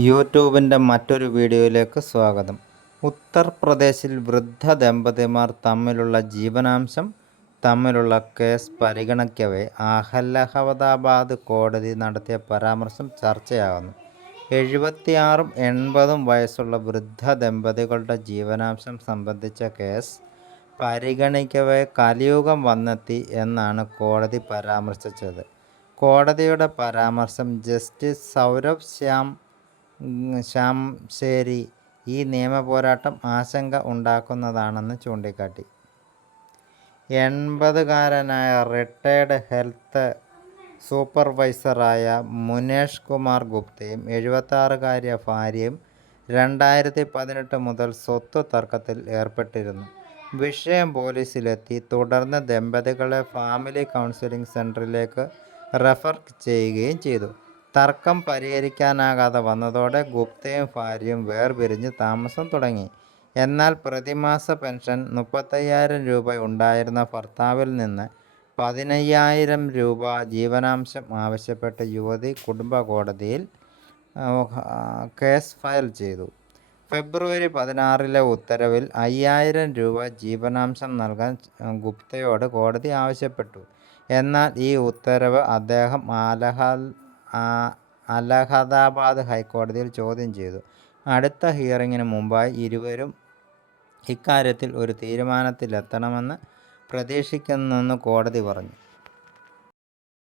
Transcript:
യൂട്യൂബിന്റെ മറ്റൊരു വീഡിയോയിലേക്ക് സ്വാഗതം. ഉത്തർപ്രദേശിൽ വൃദ്ധ ദമ്പതിമാർ തമ്മിലുള്ള ജീവനാംശം തമ്മിലുള്ള കേസ് പരിഗണിക്കവേ അഹല്ലഹബദാബാദ് കോടതി നടത്തിയ പരാമർശം ചർച്ചയാകുന്നു. എഴുപത്തിയാറും എൺപതും വയസ്സുള്ള വൃദ്ധ ദമ്പതികളുടെ ജീവനാംശം സംബന്ധിച്ച കേസ് പരിഗണിക്കവേ കലിയുഗം വന്നെത്തി എന്നാണ് കോടതി പരാമർശിച്ചത്. കോടതിയുടെ പരാമർശം ജസ്റ്റിസ് സൗരഭ് ശ്യാം ശാംശേരി ഈ നിയമപോരാട്ടം ആശങ്ക ഉണ്ടാക്കുന്നതാണെന്ന് ചൂണ്ടിക്കാട്ടി. എൺപതുകാരനായ റിട്ടയർഡ് ഹെൽത്ത് സൂപ്പർവൈസറായ മുനേഷ് കുമാർ ഗുപ്തയും എഴുപത്താറുകാരിയ ഭാര്യയും രണ്ടായിരത്തി പതിനെട്ട് മുതൽ സ്വത്ത് തർക്കത്തിൽ ഏർപ്പെട്ടിരുന്നു. വിഷയം പോലീസിലെത്തി. തുടർന്ന് ദമ്പതികളെ ഫാമിലി കൗൺസിലിംഗ് സെന്ററിലേക്ക് റെഫർ ചെയ്യുകയും ചെയ്തു. തർക്കം പരിഹരിക്കാനാകാതെ വന്നതോടെ ഗുപ്തയും ഭാര്യയും വേർപിരിഞ്ഞ് താമസം തുടങ്ങി. എന്നാൽ പ്രതിമാസ പെൻഷൻ മുപ്പത്തയ്യായിരം രൂപ ഉണ്ടായിരുന്ന ഭർത്താവിൽ നിന്ന് പതിനയ്യായിരം രൂപ ജീവനാംശം ആവശ്യപ്പെട്ട യുവതി കുടുംബ കോടതിയിൽ കേസ് ഫയൽ ചെയ്തു. ഫെബ്രുവരി പതിനാറിലെ ഉത്തരവിൽ അയ്യായിരം രൂപ ജീവനാംശം നൽകാൻ ഗുപ്തയോട് കോടതി ആവശ്യപ്പെട്ടു. എന്നാൽ ഈ ഉത്തരവ് അദ്ദേഹം അലഹൽ അലഹദാബാദ് ഹൈക്കോടതിയിൽ ചോദ്യം ചെയ്തു. അടുത്ത ഹിയറിങ്ങിന് മുമ്പായി ഇരുവരും ഇക്കാര്യത്തിൽ ഒരു തീരുമാനത്തിലെത്തണമെന്ന് പ്രതീക്ഷിക്കുന്നെന്ന് കോടതി പറഞ്ഞു.